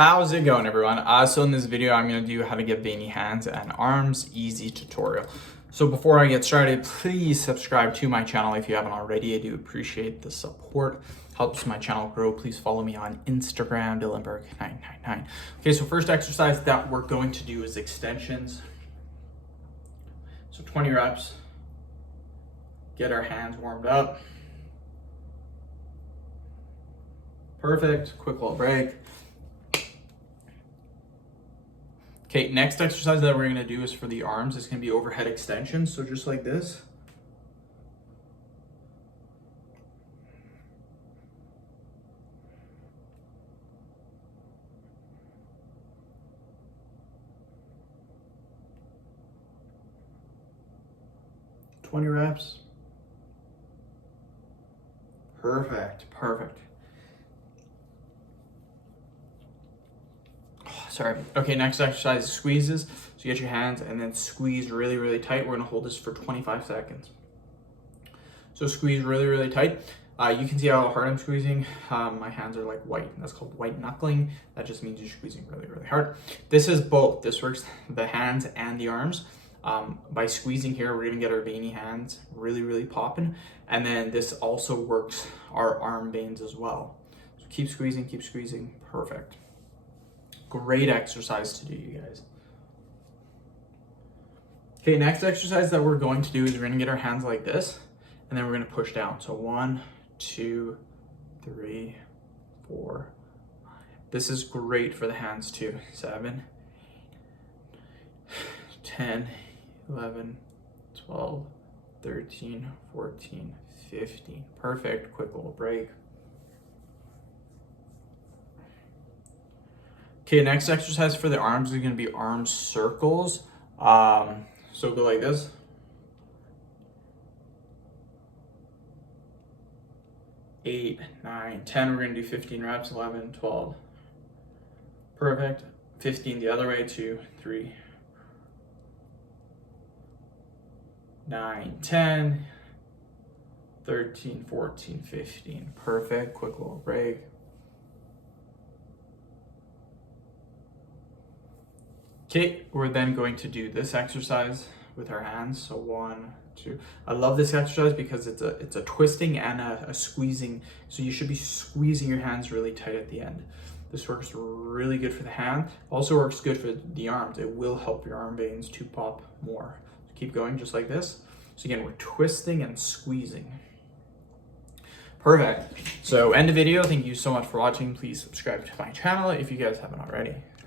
How's it going, everyone? So in this video, I'm going to do how to get veiny hands and arms easy tutorial. So before I get started, please subscribe to my channel if you haven't already. I do appreciate the support. Helps my channel grow. Please follow me on Instagram, Dylanberg999. Okay, so first exercise that we're going to do is extensions. So 20 reps. Get our hands warmed up. Perfect. Quick little break. Okay, next exercise that we're gonna do is for the arms. It's gonna be overhead extensions. So just like this. "20 reps. Perfect, perfect. Sorry. Okay, next exercise is squeezes. So you get your hands and then squeeze really, really tight. We're gonna hold this for 25 seconds. So squeeze really, really tight. You can see how hard I'm squeezing. My hands are like white. That's called white knuckling. That just means you're squeezing really, really hard. This is both. This works the hands and the arms. By squeezing here, we're gonna get our veiny hands really, really popping. And then this also works our arm veins as well. So keep squeezing. Perfect. Great exercise to do, you guys. Okay, next exercise that we're going to do is we're gonna get our hands like this, and then we're gonna push down. So 1, 2, 3, 4. This is great for the hands too. 7, 10, 11, 12, 13, 14, 15. Perfect. Quick little break. Okay, next exercise for the arms is going to be arm circles. So go like this. Eight, 9, 10. We're going to do 15 reps. 11, 12. Perfect. 15 the other way. 2, 3, 9, 10, 13, 14, 15. Perfect. Quick little break. Okay, we're then going to do this exercise with our hands. So 1, 2. I love this exercise because it's a twisting and a squeezing. So you should be squeezing your hands really tight at the end. This works really good for the hand. Also works good for the arms. It will help your arm veins to pop more. So keep going just like this. So again, we're twisting and squeezing. Perfect. So end the video. Thank you so much for watching. Please subscribe to my channel if you guys haven't already.